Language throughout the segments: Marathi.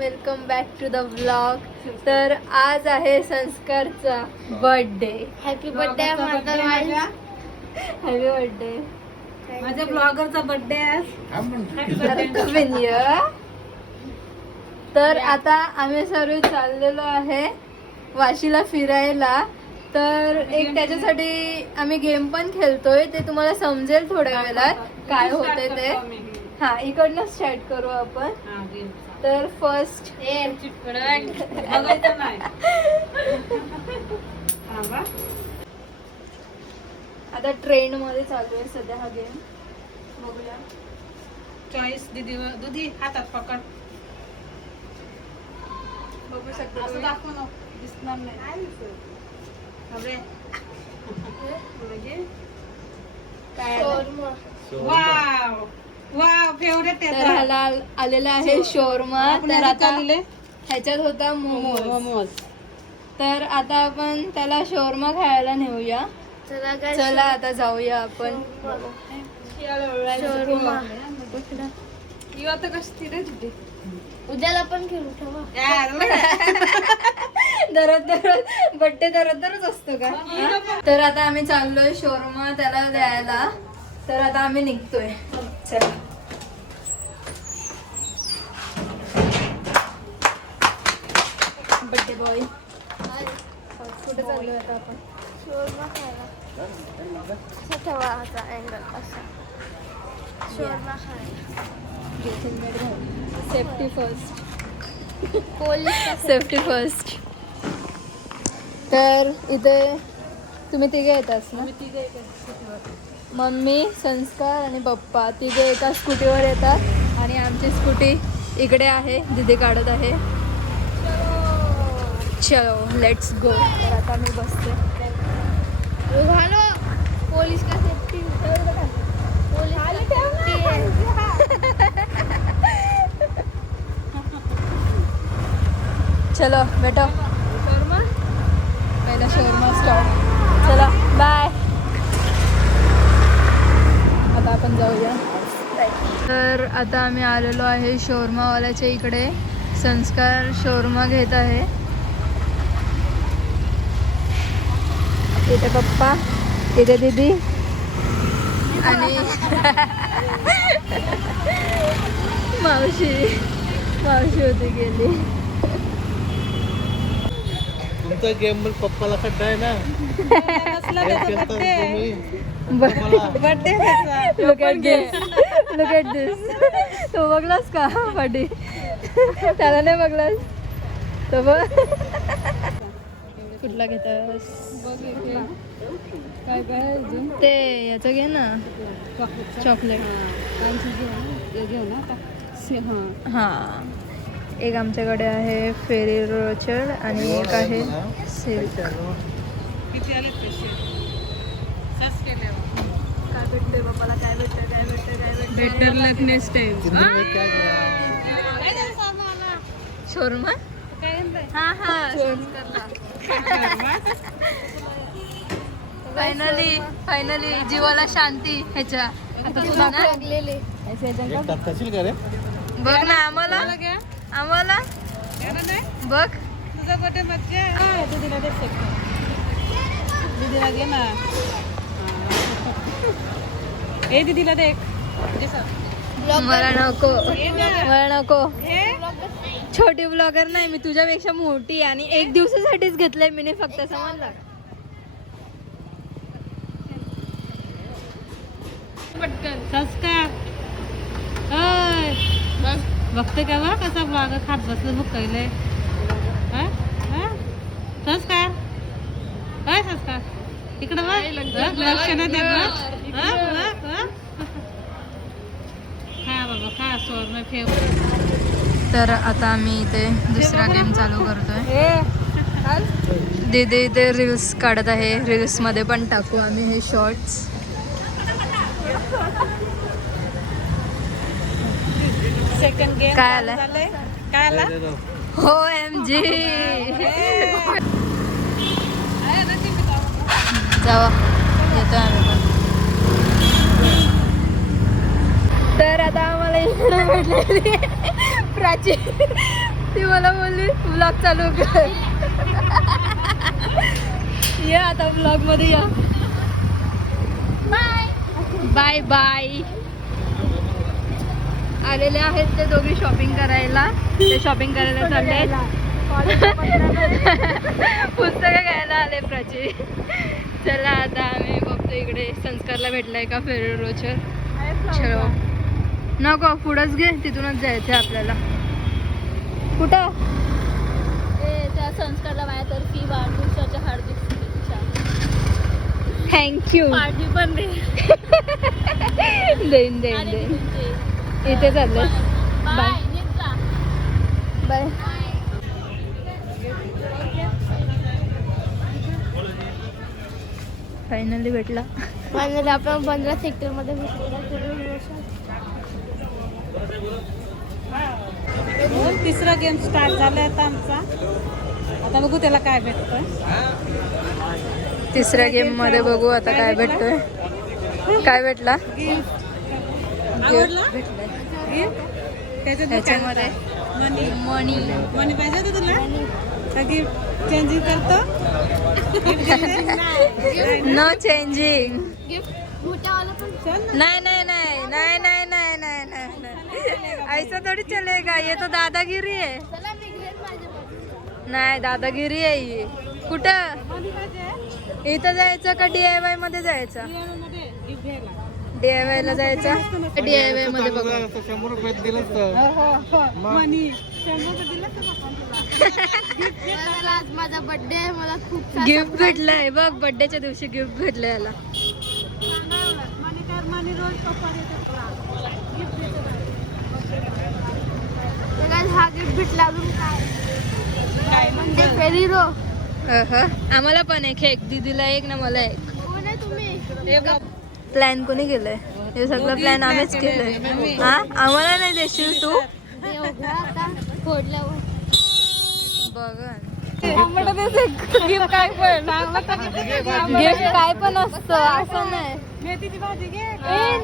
Welcome back to the vlog. तर आज आहे संस्कारचा बर्थडे. हॅपी बर्थडे माझा हॅपी बर्थडे. माझ्या ब्लॉगरचा बर्थडे आज. तर आता आम्ही सर्व चाललेलो आहे वाशीला फिरायला. तर एक त्याच्यासाठी आम्ही गेम पण खेळतोय, ते तुम्हाला समजेल थोड्या वेळात काय होते ते. हा, इकडनं स्टार्ट करू आपण. तर फर्स्ट आता ट्रेंड मध्ये चालू आहे सध्या हा गेम. बघूया. चॉईस दीदी दुधी हातात पकड. बघू शकता असं तुम्ही. दाखव ना, दिसणार नाही. अरे काय आलं? वाव वाव फेवरेट तर आहे. ह्याला आलेला आहे शोरमा. तर आता लिहिले ह्याच्यात होता मोमोज. मोमोज. तर आता आपण त्याला शोरमा खायला नेऊया. चला आता जाऊया आपण. आता कशी रे तुझी उद्याला पण खेळू ठेवा. दररोज बड्डे दररोज असतो का? तर आता आम्ही चाललोय शोरमा त्याला द्यायला. तर आता आम्ही निघतोय. चला. बड्डे बॉय कुठे चाललोय आता आपण? शोरमा खायला. असा ठेवा असा अँगल असा. शोरमा खायला. Safety first. Police safety first. तर इथे तुम्ही तिघे येतास ना? मम्मी, संस्कार आणि पप्पा तिघे एका स्कूटीवर येतात आणि आमची स्कूटी इकडे आहे, दीदी काढत आहे. चलो लेट्स गो. तर आता मी बसते. घालो. पोलीस का सेफ्टी. पोलीस का सेफ्टी है. चलो बेटो. पहिला शोरमा स्टॉप. चला बाय. आता आपण जाऊया. तर आता आम्ही आलेलो आहे शोरमावाल्याच्या इकडे. संस्कार शोरमा घेत आहे. इथे पप्पा, इथे दीदी आणि मावशी होती गेली. तुमचा गेम पण पप्पाला खड्डा आहे ना. Birthday Look at this. तो बघलास का पाठी? त्याला नाही बघलास तो बघ. कुठला घेतास? काय ते याचं घे ना, चॉकलेट. हा, एक आमच्याकडे आहे फेरी रोचर आणि एक आहे सिल्क. किती आले पैसे सर्च केले. काय भेटते बाबाला? काय भेटते? बेटर लक नेक्स्ट टाइम. शोरमा. हा फायनली जीवाला शांती. ह्याच्या आता तुला ना लागलेले. टाकशील का रे? बघ ना आम्हाला बघ. तुझा बर्थडे मज्जा आहे. दीदीला दे सेकंड. दीदीला घे ना. ए दीदीला दे एक. मला नको. छोटी ब्लॉगर नाही मी, तुझ्यापेक्षा मोठी. आणि एक दिवसासाठीच घेतलंय मी फक्त, समजला का? संस्कार बघते का बा कसा ब्लॉग खात बसलं बुक कैले. संस्कार संस्कार इकडं बघ. लक्ष नाही देत ना. खा बाबा खा. शोरमा फेवरेट. तर आता आम्ही इथे दुसरा गेम चालू करतोय. दीदी इथे रील्स काढत आहे. रील्स मध्ये पण टाकू आम्ही हे शॉर्ट्स. सेकंड गेम काय आलं? काय आला? OMG. जावा येतोय आम्ही पण. तर आता आम्हाला इकडे भेटलेली प्राची ती मला बोलली व्लॉग चालू कर. या आता व्लॉग मध्ये या. Bye bye. आलेले आहेत ते दोघी शॉपिंग करायला. ते शॉपिंग करायला चालले. पुस्तकं घ्यायला आले प्राची. चला आता आम्ही बघतो इकडे संस्कारला भेटलाय का फेरो रोचर. चलो नको पुढंच घे, तिथूनच जायचं आपल्याला. कुठं त्या संस्कारला माझ्यातर्फी वाढदिवसाच्या हार्दिक शुभेच्छा. थँक्यू. पार्टी पण दे. देईन देईन देईन. इथे चाललंय. बाय. बाय. फायनली भेटला. फायनली आपण 15 सेक्टर मध्ये तिसरा गेम स्टार्ट झालाय आता आमचा. आता बघू त्याला काय भेटतं. तिसऱ्या गेम मध्ये बघू आता काय भेटतोय. काय भेटला आवडला त्याच्यात त्याच्यामध्ये? मनी मनी. मनी पाहिजे होतं तुला का गिफ्ट चेंजिंग करतो. No changing. गिफ्ट मोठ्यावाला पण चल नहीं नहीं नहीं नहीं नहीं नहीं नहीं नहीं नहीं, ऐसा थोड़ी चलेगा. ये तो दादागिरी है. चला मी घेत माझ्या. नाही दादागिरी आहे ही. कुठं मनी पाहिजे इथं जायचं का DIY मध्ये जायचं? मध्ये गिफ्ट घ्यायला. DIY ला जायचं. DIY मध्ये बघू. 100 रुपये दिलं तर मनी 100 रुपये दिलं तर मला आज माझा बर्थडे आहे. मला खूप गिफ्ट भेटलंय बघ. बर्थडेच्या दिवशी गिफ्ट भेटलंय याला. मनी तर मनी रोज पप्पा देतात गिफ्ट देतात. हा गिफ्ट भेटला. अजून काय म्हणजे फेरीरो. आम्हाला पण एक. एक दीदीला एक ना मला एक. कोण आहे तुम्ही? प्लॅन कोणी केलंय? हे सगळं प्लॅन आम्हीच केलंय. हा आम्हाला नाही देशील तू? आता फोडल्यावर बघ गिफ्ट काय पण असतं असं नाही. मेथीची भाजी घे.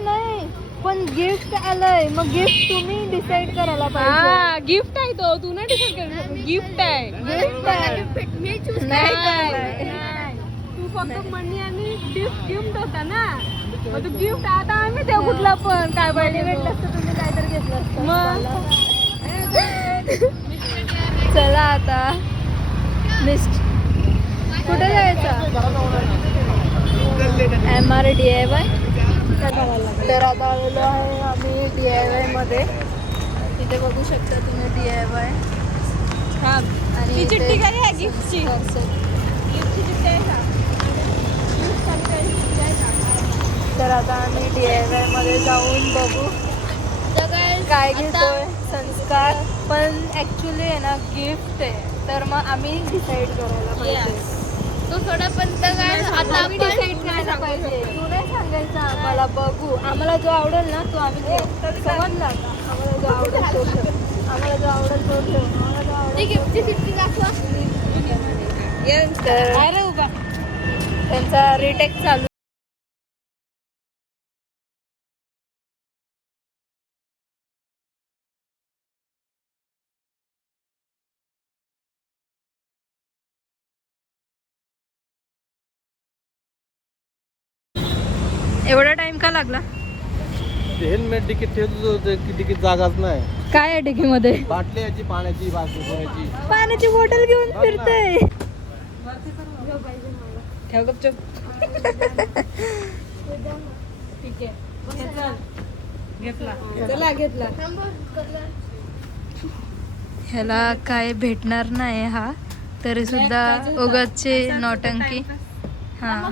नाही पण गिफ्ट आलंय मग गिफ्ट तुम्ही डिसाइड करायला पाहिजे. गिफ्ट आहे तो तू नाही डिसाइड कर. गिफ्ट आहे गिफ्ट आहे. मी चूज नाही करणार. तू फक्त मनी आणि गिफ्ट होता ना. मग तू गिफ्ट आता आम्ही देऊ कुठला पण काय पाहिजे भेटलं असतं तुम्ही काहीतरी घेतलं असतं. मग चला आता लिस्ट कुठे जायचं? MRDIY. तर आता आलेलो आहे आम्ही DIY मध्ये. इथे बघू शकता तुम्ही DIY. आणि चिठ्ठी काय आहे गिफ्टची? तर आता आम्ही DIY मध्ये जाऊन बघू काय घेतोय. संस्कार पण ऍक्च्युली आहे ना गिफ्ट आहे. तर मग आम्ही डिसाईड करायला पाहिजे. तो थोडा पण आता आम्ही डिसाईड करायला पाहिजे. तू नाही सांगायचं आम्हाला. बघू आम्हाला जो आवडेल ना तो आम्ही घेऊ. समजला का? आम्हाला जो आवडेल तो ठेव. आम्हाला जो आवडेल तो ठेव. आम्हाला जो आवडेल गिफ्टची चिठ्ठी दाखवा. तर त्यांचा रिटेक चालू. एवढा टाइम का लागला? हेल्मेट डिकीट ठेवतो डिकीट जागाच नाही. काय आहे डिगी मध्ये? बाटली याची पाण्याची बाटली पाण्याची बॉटल घेऊन फिरते. ठेव गपचूप. चला घेतला. ह्याला काय भेटणार नाही हा तरी सुद्धा उगाचची नौटंकी. हा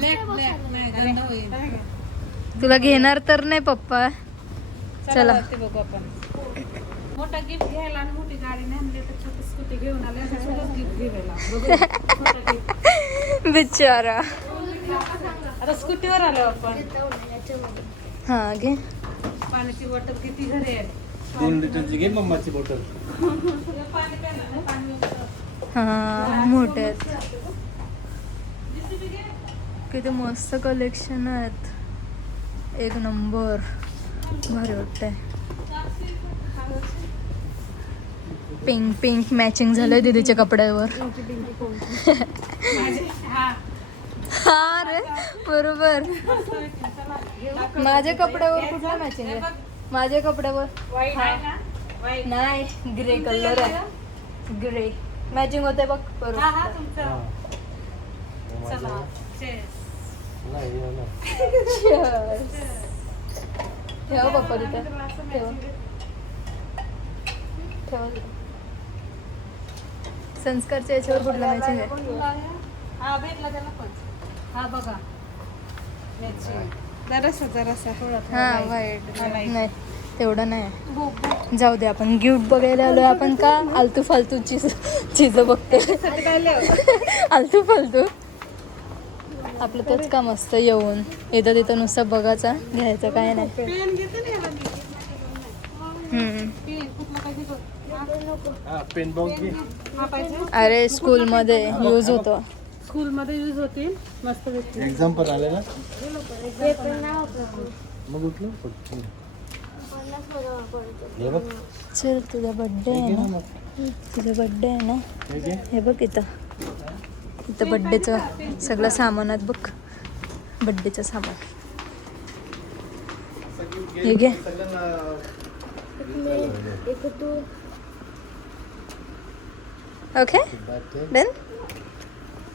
तुला घेणार तर नाही पप्पा. चला बघू आपण. मोठा गिफ्ट घ्यायला आणि मोठी गाडी नाही आणली तर छोटी स्कूटी घेऊन आले. गिफ्ट घ्यायला बिचारा. आता स्कूटीवर आलो आपण. हा घे. पाण्याची बॉटल किती घरी आहे. 2 लिटरची घे मम्माची बॉटल. हा मोठे आहेत. किती मस्त कलेक्शन आहेत. एक नंबर भारी वाटतंय. पिंक पिंक मॅचिंग झालंय दीदीच्या कपड्यावर. हा रे बरोबर. माझ्या कपड्यावर कुठला मॅचिंग आहे? माझ्या कपड्यावर नाही, ग्रे कलर आहे. ग्रे मॅचिंग होते बघ बरोबर. ठेव बाप्पा तिथे ठेव. संस्कारच्या याच्यावर कुठला मॅचिंग आहे? हा बघा जरासा हा वाईट नाही तेवढं नाही. जाऊ दे, आपण गिफ्ट बघायला आलोय. आपण का आलतू फालतू चीज बघते. आलतू फालतू आपलं तोच काम असतं. येऊन इथं तिथं नुसतं बघायचा, घ्यायचं काय नाही. पेन बॉक्स घे. अरे स्कूलमध्ये यूज होतो. स्कूल मध्ये यूज होतील मस्त. एक्झाम्पल आले ना मग उठलो. हे बघ चल तुझा बड्डे आहे ना, तुझा बड्डे आहे ना. हे बघ इथं बड्डेचं सगळं सामानात बघ. बड्डेचं सामान हे घे. Okay done.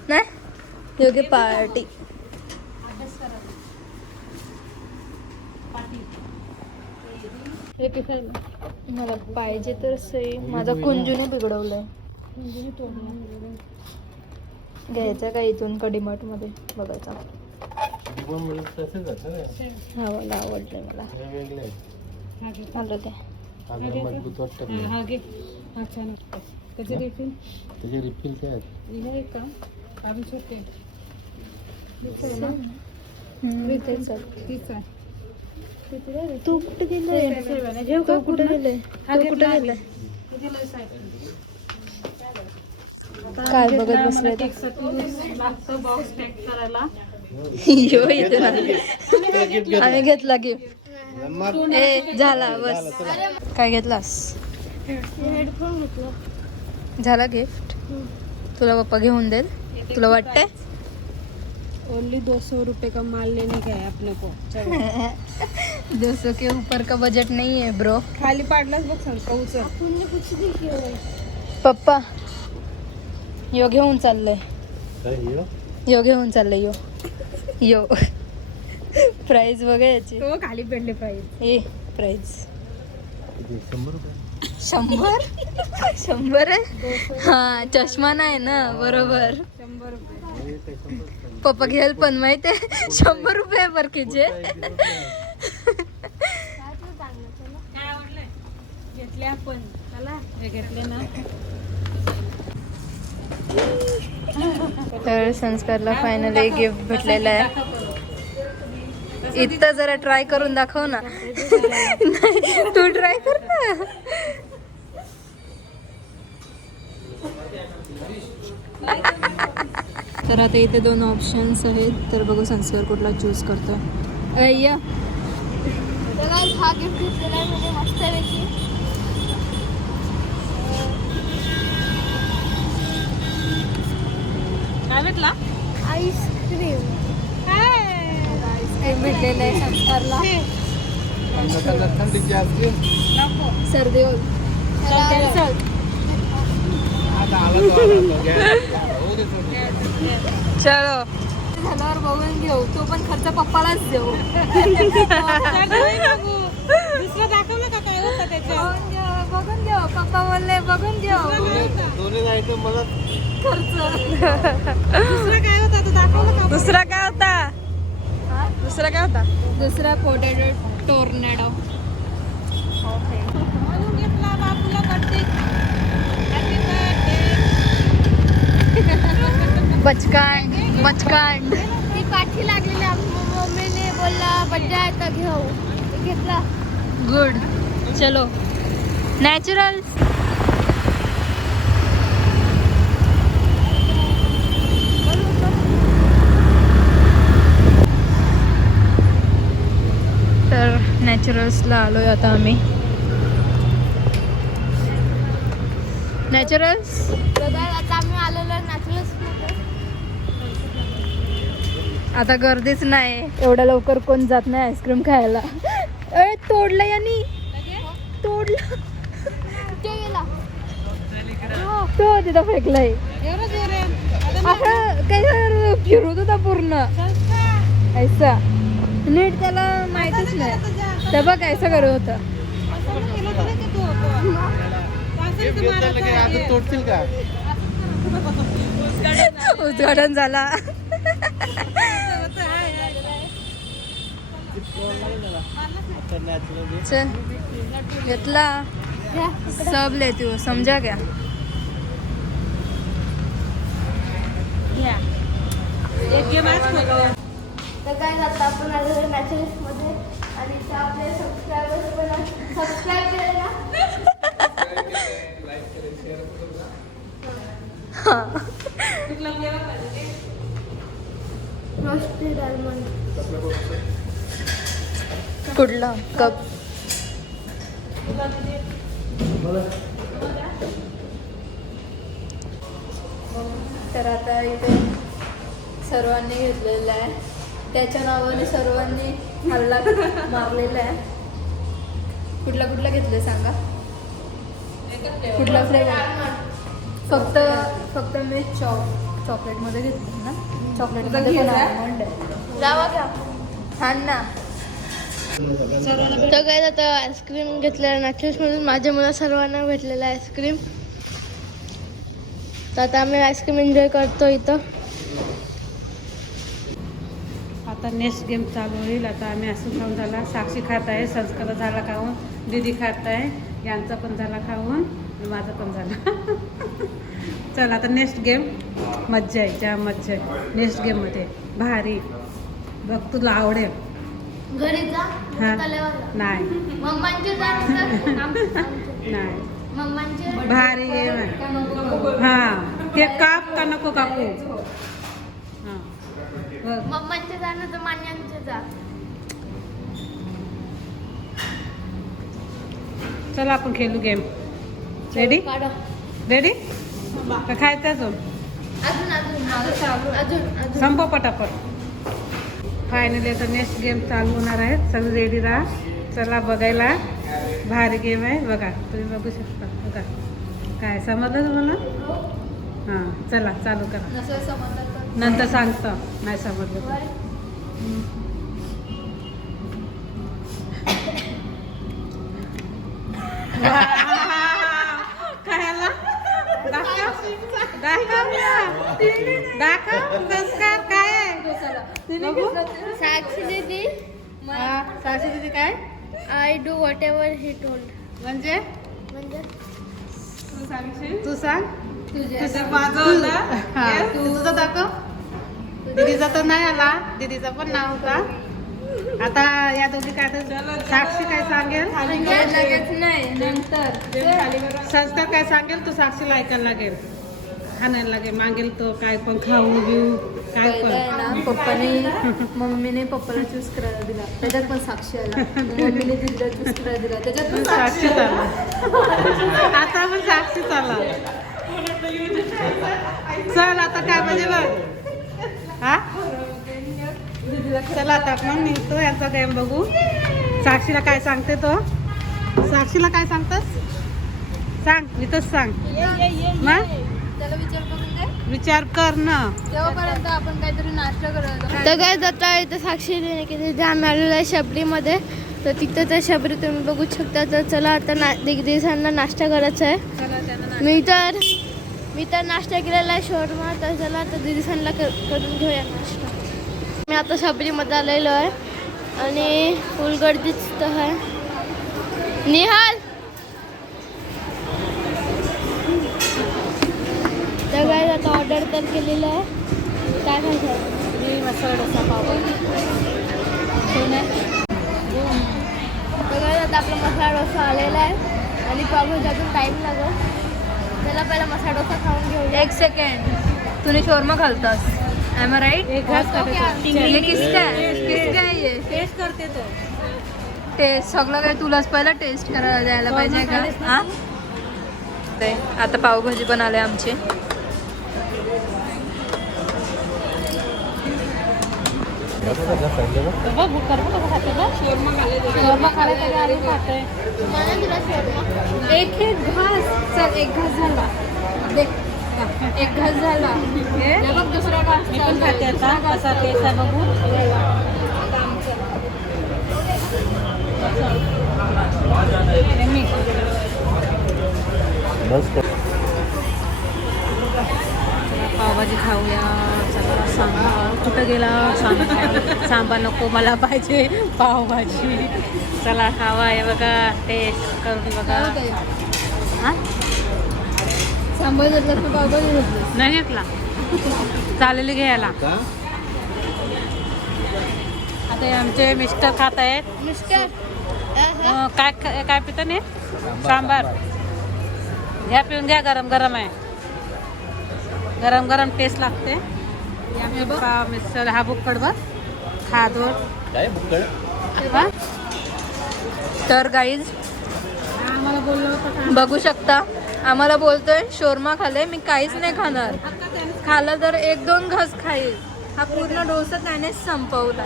नाही योग्य पार्टी. मला पाहिजे तर सही. माझा कुंजूने बिघडवलंय. घ्यायचा का इथून कडिमार्ट मध्ये बघायचा. हा मला आवडलंय. मला आलं ते. मजबूत वाटतं. हा घे. हा छान वाटतं. त्याचे रिफिल त्याचे रिफिल काय आहेत? हे का आम्ही छोटे तू कुठे गेले? तू कुठे गेले? तू कुठे गेले? काय बघत बसले? बॉक्स पॅक करायला यो इथे आम्ही घेतला गिफ्ट. ए झाला बस. काय घेतलास? हेडफोन घेतला. झाला गिफ्ट. तुला पप्पा घेऊन देईल तुला वाटतंय? ओनली 200 रुपये का माल लेने का है अपने को. 200 के ऊपर का बजट नहीं है ब्रो. खाली पाडलाच बघ संस्कार उचल. आपने कुछ नहीं किया. पप्पा यो घेऊन चाललंय. काय हे? यो घेऊन चाललंय. यो प्राइस बघा याची. तो खाली पडले पाहिजे. ए प्राइस किती? 100 रुपये. 100 आहे. हा चष्मा नाही ना बरोबर. 100 रुपये. पप्पा घेल पण माहितीये 100 रुपये बरकीचे. काय आवडलंय? घेतले आपण. चला हे घेतले ना. तर संस्कारला फायनली गिफ्ट भेटलेलं आहे. इथं जरा ट्राय करून दाखव ना. नाही, तू ट्राय कर ना. तर आता इथे 2 ऑप्शन्स आहेत. तर बघू संस्कार कुठला चूज करतोय. अय्या तर आज हा गिफ्ट घेतलेला आहे म्हणजे मस्त पैकी. काय भेटला? आईस्क्रीम. आईस्क्रीम भेटलेलं आहे संस्कारला. थंडीची आईस्क्रीम. नको. सर्दी होईल. कॅन्सल. चलो झाल्यावर बघून घेऊ. तो पण खर्च पप्पालाच देऊ. दुसरं दाखवलं का काय होतं त्याच्यात? बघून घेऊ. पप्पा बोलले बघून घेऊ. दोन्ही आयटम मला खर्च. दुसरं काय होता तो दाखवलं का? दुसरा काय होता? दुसरा काय होता? दुसरा पोटॅटो टोर्नेडो. म्हणून घेतला बाबूला बर्थडे. Happy birthday. बचकांड बचकांड. ती पाठी लागलेली मम्मीने बोलला बड्डे आहे तर घेऊ. घेतला. गुड. चलो नॅचरल. तर नॅचरल्सला आलोय आता आम्ही. नॅचरल्स. बघा आता आम्ही आलेलो नॅचरल्स मध्ये. आता गर्दीच नाही, एवढ्या लवकर कोण जात नाही आईस्क्रीम खायला. ए तोडला यांनी, तोडला ते गेला. तो तिथं फेकलाय. असं काय फिरत होता पूर्ण ऐसा, नीट त्याला माहितीच नाही. तर बघ ऐसा करत होता. तोडतील का? उद्घाटन झाला. चल घेतला सब लेती हो, समजा क्या. तर काय आता आपण आलेलो नॅचरल्स मध्ये आणि इथं आपले सबस्क्रायबर्स पण सबस्क्राईब केले ना. Roasted almond. कुठला कप. तर आता इथे सर्वांनी घेतलेलं आहे, त्याच्या नावाने सर्वांनी हल्ला मारलेला आहे. कुठला कुठला घेतलं सांगा, कुठला फ्लेवर. फक्त मी चॉकलेटमध्ये घेतली ना. चॉकलेटमध्ये पण आलमंड आहे. लावा घ्या. हा ना. तर काय आता आईस्क्रीम घेतलेला नॅचरल्समधून. माझ्या मुला सर्वांना भेटलेला आईस्क्रीम. तर आता आम्ही आईस्क्रीम एन्जॉय करतो इथं. आता नेक्स्ट गेम चालू होईल. आता आम्ही असं खाऊन झाला, साक्षी खात आहे, संस्कार झाला खाऊन, दीदी खात आहे, यांचा पण झाला खाऊन, माझा पण झाला. चल आता नेक्स्ट गेम. मज्जा आहे, जाम मज्जा आहे नेक्स्ट गेममध्ये. भारी बघ, तुला आवडेल. घरी जा. हा. तल्यावर नाही मम्मांचे जा. नाही, मम्मांचे भारी गेम आहे. हां, केक काप का नको कापू. हां बघ. मम्मांचे जा ना तर मान्यांचे जा. चला आपण खेळू गेम. रेडी काढा. रेडी का खायचं अजून. अजून संपव पटापट. फायनली आता नेक्स्ट गेम चालू होणार आहे. सगळे रेडी राहा. चला बघायला. भारी गेम आहे बघा, तुम्ही बघू शकता. बघा काय समजलं तुम्हाला. हां चला चालू करा. नसेल समजलं तर नंतर सांगतो नाही समजलं तर. खायला दाखव संस्कार काय आहे बघू. साक्षी दीदी. साक्षी दीदी काय I do what ever he told. म्हणजे म्हणजे तू सांग. तुझं दाखव. दीदीचा तर नाही आला, दीदीचा पण नाव होता. आता या दोघी काय तर साक्षी काय सांगेल, लगेच नाही, नंतर संस्कार काय सांगेल तो साक्षीला ऐकायला लागेल, खाण्याला लागेल, मागेल तो काय पण खाऊ घेऊ काय पण. ना मम्मीने पप्पाला चूज करायला दिला, त्याच्यात पण साक्षी आला. मम्मीने दीदीला चूज करायला दिला, त्याच्यात पण साक्षी आला. आता पण साक्षी आला. चल आता काय म्हणजे बघ. हा चला आता आपण निघतो. यांचा गेम बघू. साक्षीला काय सांगते तो. साक्षीला काय सांगतस सांग, इथंच सांग. मग त्याला विचार करून दे, विचार कर ना. तेव्हापर्यंत आपण काहीतरी नाश्ता करायला. तर काय जाता इथं साक्षी देणे की तिथे आम्ही आलेलो आहे शबरीमध्ये. तर तिथं त्या शबरी तुम्ही बघू शकता. तर चला आता दिवसांना नाश्ता करायचा आहे. मी तर नाश्ता केलेला आहे शोरमा. तर चला आता दिवसांना करून घेऊया नाश्ता. मी आता शबरीमध्ये आलेलो आहे आणि फुल गर्दीच आहे. निहाल तर काय आता ऑर्डर तर केलेलं आहे. काय खायचं. मसाला डोसा पाव. बघा आता आपला मसाला डोसा आलेला आहे आणि पावभाजी अजून टाईम लागेल. त्याला पहिला मसाला डोसा खाऊन घेऊया. 1 सेकंड, तूने शोरमा घालतास. Am I right. एक घास ये किसका आहे ये. टेस्ट करते तो. टेस्ट सगळं काही तुलाच पहिला टेस्ट करायला द्यायला पाहिजे का. हा इकडे आता पावभाजी पण आले आमची. एक घास चल, एक घास झाला दे. एक घास झाला. हे बघ दुसरा घास मी पण खाते आता. कसा टेस्ट आहे बघू. पावभाजी खाऊया. चला सांबार कुठं गेला? सांबार नको मला पाहिजे पावभाजी. चला खावा. हे बघा टेस्ट करून बघा. हा सांबार घेतला तर पावभाजी घेतली. नाही घेतला चालेल घ्यायला. आता हे आमचे मिस्टर खात आहेत. मिस्टर काय काय पितं नाही सांबार. घ्या पिऊन घ्या. गरम गरम आहे. गरम गरम टेस्ट लागते. मिस्टर हा बुक्कड बघ खादोर. काय बुक्कड? हा? तर गाईज आम्हाला बोललो होतं बघू शकता, आम्हाला बोलतोय शोरमा खाले. मी काहीच नाही खाणार. खाला तर 1-2 घास खाईल. हा पूर्ण डोसा त्यानेच संपवला.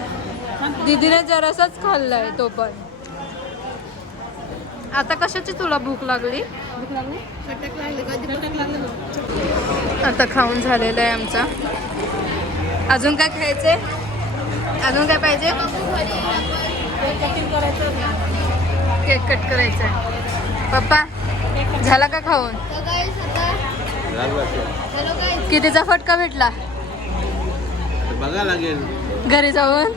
दीदीने जरासाच खाल्लाय तो पण. आता कशाची तुला भूक लागली? आता खाऊन झालेलं आहे आमचा. अजून काय खायचंय? अजून काय पाहिजे? केक कट करायचा आहे. पप्पा झाला का खाऊन? कितीचा फटका भेटला? बघा लागेल. घरी जाऊन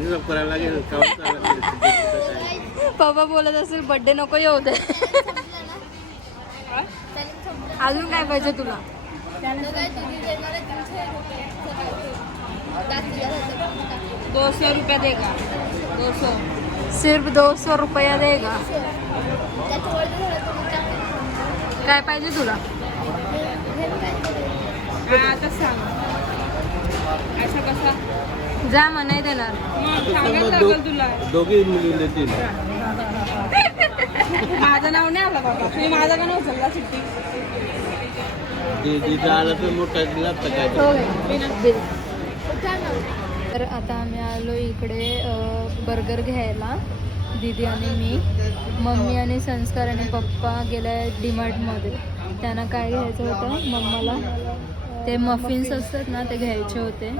हिशोब करायला लागेल. पप्पा बोलत असेल बर्थडे नको येऊ दे. अजून काय पाहिजे तुला? 200 रुपये देगा. 200 सिर्फ 200 रुपया देगा. काय पाहिजे तुला? आता सांग. असं कसा जा म्हणाय देणार. सांगायला लागेल तुला. दोघे मुली देतील. माझं नाव नाही आलं बाबा. तुम्ही माझं का नाव उचलला सुट्टी. तिथं आलं तर मोठा दिला तर काय. तर आता आम्ही आलो इकडे बर्गर घ्यायला. दीदी आणि मी. मम्मी आणि संस्कार आणि पप्पा गेल्या डीमार्टमध्ये. त्यांना काय घ्यायचं होतं? मम्माला ते मफिन्स असतात ना ते घ्यायचे होते.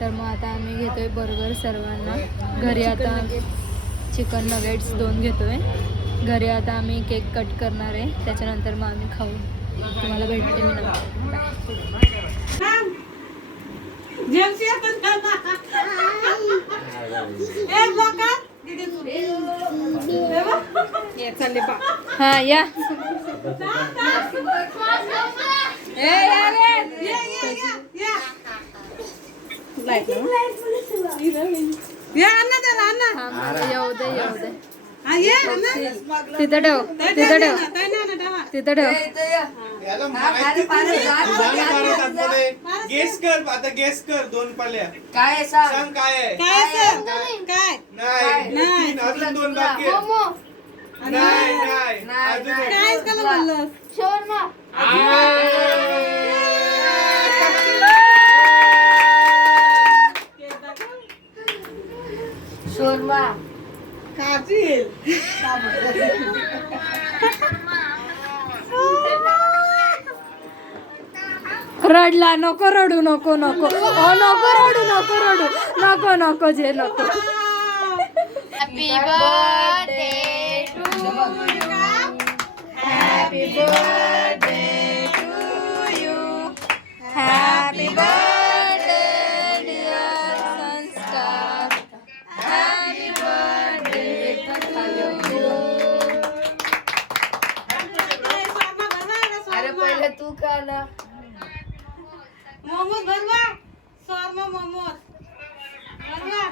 तर मग आता आम्ही घेतोय बर्गर सर्वांना. घरी आता चिकन नगेट्स 2 घेतोय. घरी आता आम्ही केक कट करणार आहे. त्याच्यानंतर मग आम्ही खाऊ. तुम्हाला भेटते मी नंतर. हा या. येऊ दे येऊ दे. तिथं ठेव तिथं ठेव तिथं ठेव. गेस कर आता. गेस कर 2 पाल्या. काय सांग काय आहे? नाही. अजून 2 बाकी आहे. नाही. अजून एक. शोरमा. शोरमा. रडला. नको रडू. नको नको. ओ नको रडू. नको रडू. नको नको जे नको. Happy birthday to you. Happy birthday to you. Happy birthday dear Sanskar. Happy birthday to you. अरे पहिले तू का ना. मोमोज बनवा. शॉर्मा मोमोज बनवा.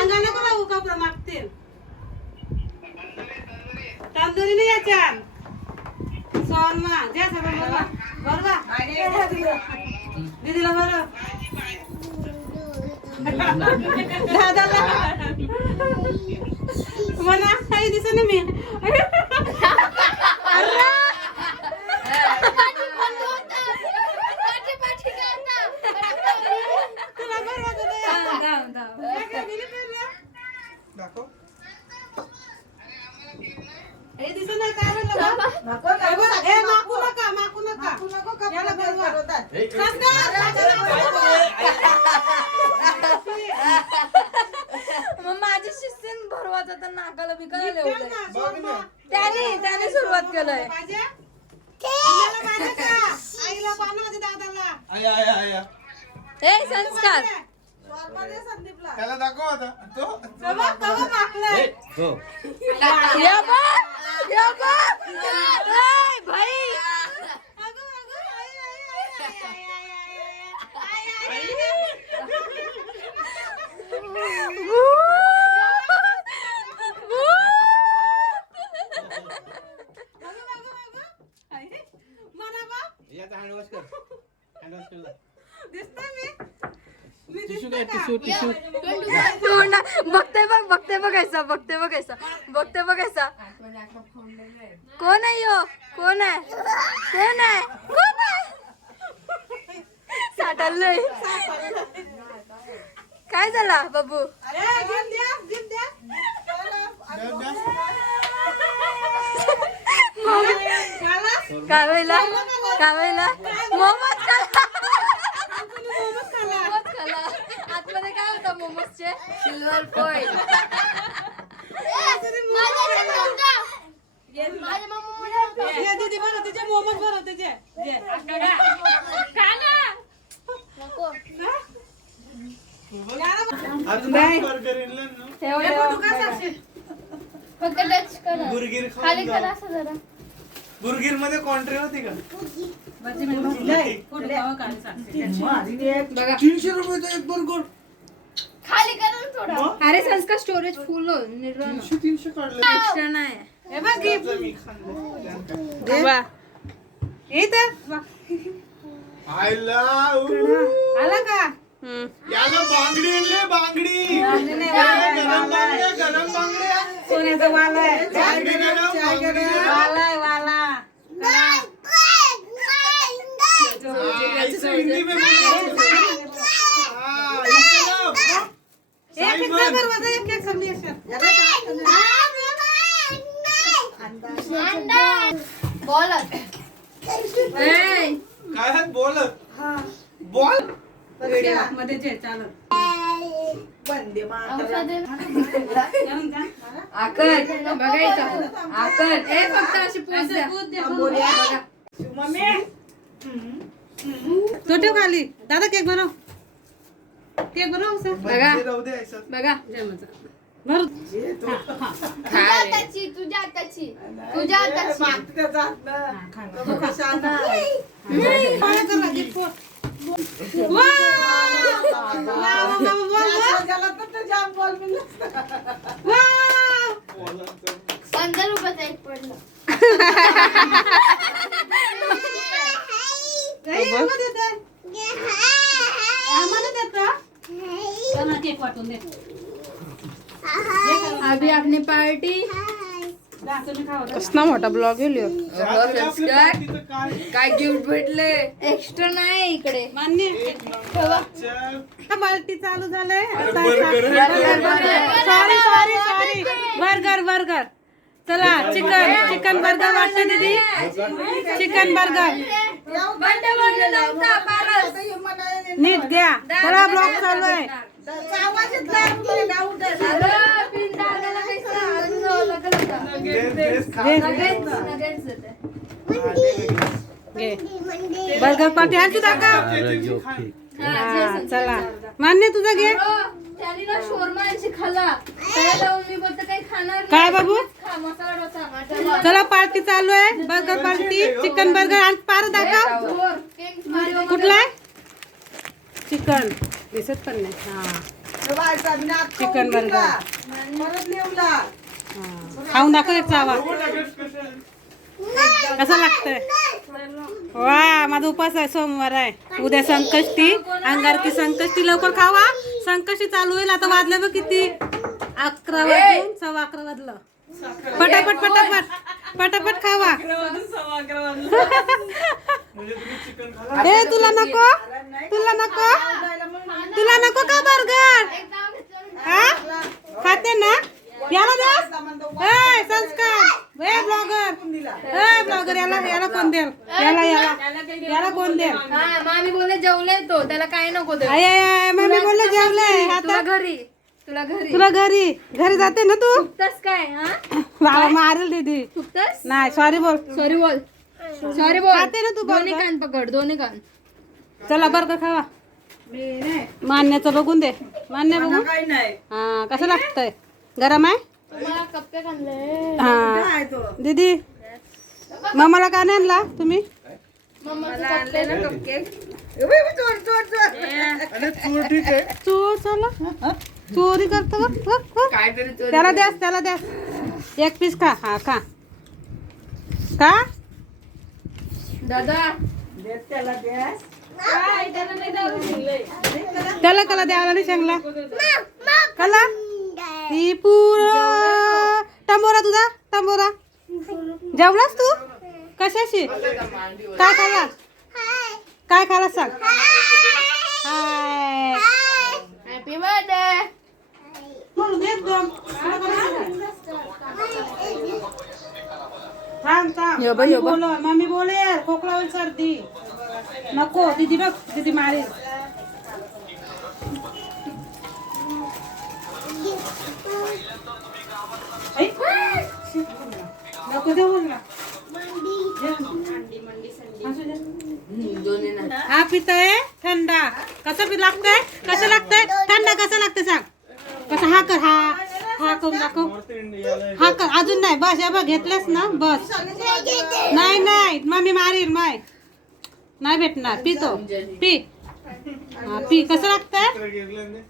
अंगाने कोणा उका मागतील. तंदुरी नाही याच्या. शॉर्मा द्या सगळं बनवा. बनवा दीदीला बरं. दादाला म्हणा काही दिसत नाही मी. दाखव. मग माझी शिस्तीन भरवाचा तर नाकाला बिकायला लावलंय. बघ ना. त्याने सुरुवात केलंय. आया आया आया. ए संस्कार त्याला दाखव आता. तो या बघ, या बघ. ए, भाई याचा हँडवॉश कर. हँडवॉश कर. टिश्यू काय टिश्यू टिश्यू बघते बघायचा कोण आहे यो कोण आहे साठलंय काय झाला बाबू कावेला मोमोज खाला आतमध्ये काय होतं मोमोजचे सिल्वर फॉइल अजून बर्गर इनलं ना. फक्त टच करा बुर्गिर खाली खाऊन करा जाऊ. असं जरा बुर्गिर मध्ये कॉन्ट्री होती का? बघा 300 रुपयाचा एक बर्गर. खाली करा ना थोडा अरे संस्कार स्टोरेज फुल हो निर्वाण 300 काढले. एक्स्ट्रा नाही मी खाल्लं. आयला आला का याला बांगडी आणले. बांगडी गरम बांगड्या. गरम बांगड्या. सोन्याचा वाला आहे बांगडी गरम. बांगडी गरम. वाला आहे वाला ऐसे हिंदी में बोलो. हाँ, इसका नाम साइमन. बॉलर काय आहे बोलत. बॉल मध्ये जे चालत आकल बघायचं आकल ए फक्त अशी पोच द्या तो ठेव खाली दादा केक बनव बघा राहू दे ऐसा. बघा भरू तुझ्या हाताची ₹15 एक पडलं केक वाटून दे अभी अपनी पार्टी कसला मोठा ब्लॉग लिओ काय गिफ्ट भेटले एक्स्ट्रा नाही इकडे मान्य चल. बाल्टी चालू झालंय बर्गर. सॉरी बर्गर चला चिकन बर्गर वाटतं दीदी चिकन बर्गर नीट घ्या थोडा ब्लॉग चालू आहे ड्रेस खा. घे बर्गर पार्टी आणखी दाखव चला मान्य तुझा घे त्याने ना शोरमा यांची खाल्ला त्याला लावून मी बोलते काही खाणार नाही. काय बाबू खा मसाला डोसा चला पार्टी चालू आहे बर्गर पार्टी चिकन बर्गर आणि पार दाखव कुठला आहे चिकन दिसत पण नाही हा चिकन बर्गर खाऊन दाखव एक चावा कसं लागतंय वा माझा उपास आहे सोमवार आहे उद्या संकष्टी अंगारकी संकष्टी लवकर खावा संकष्टी चालू होईल आता वाजलं बघ किती 11 वाजून 11:15 वाजलं पटापट पटापट खावा ए तुला नको तुला नको तुला नको का बर्गर हा खाते ना याला द्या ए संस्कार ए ब्लॉगर याला कोण देल याला कोण देल हा मामी बोलले जेवले तो त्याला काय नको दे आय मम्मी बोलले जेवले तुला आता घरी तुला घरी जाते ना तू फुकतस काय हा बाबा मारेल दीदी फुकतस नाही सॉरी बोल सॉरी बोल खाते ना तू दोन्ही बर्गर कान पकड दोन्ही कान चला बर्गर खावा मान्याचं बघून दे मान्य बघून हा कसं लागतंय गरम आहे मला कप्पे खाल्ले हा दीदी मामाला का नाही आणला तुम्ही अरे चोर ठीक आहे चोर चला चोरी करतो का त्याला द्या एक पीस खा हा खा का दादा त्याला कला द्यायला नाही सांगला कला ही पुरा टंबोरा तुझा टंबोरा जेवलास तू कशाशी काय खाला सांग हाय हॅपी बर्थडे मम्मी बोले खोकला होईल सर्दी नको दीदी बघ दीदी मारेल नको दे बोलला हा पितोय थंडा कसं लागतंय थंडा कसं लागतंय सांग कसं हा कर हा करून दाखव हा कर अजून नाही बस या बघ घेतलंस ना बस नाही मम्मी मारील माय नाही भेटणार पितो पी हा पी कसं लागतंय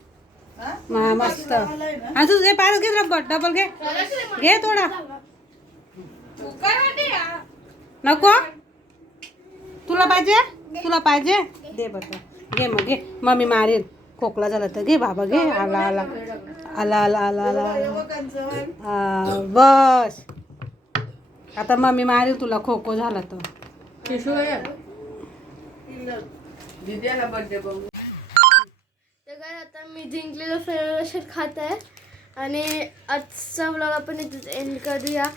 मस्त अजून घे पारच घे डबल घे थोडा नको तुला पाहिजे दे बघ घे मग घे मम्मी मारेल खोकला झाला तर घे बाबा घे आला बस आता मम्मी मारेल तुला खोको झाला तर तर काय आता मी जिंकलेलं फेवरेट खात आहे आणि आजचा ब्लॉग आपण इथेच एंड करूया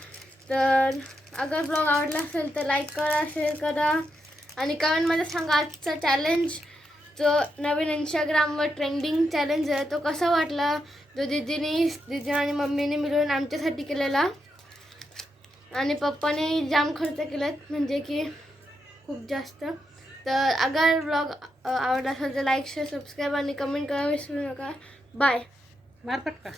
तर अगर ब्लॉग आवडला असेल तर लाईक करा शेअर करा आणि कमेंटमध्ये सांगा आजचा चॅलेंज जो नवीन इंस्टाग्रामवर ट्रेंडिंग चॅलेंज आहे तो कसा वाटला जो दीदी आणि मम्मीने मिळून आमच्यासाठी केलेला आणि पप्पाने जाम खर्च केलेत म्हणजे की खूप जास्त तर अगर ब्लॉग आवडला असेल तर लाईक शेअर सबस्क्राईब आणि कमेंट करायला विसरू नका बाय मार पटका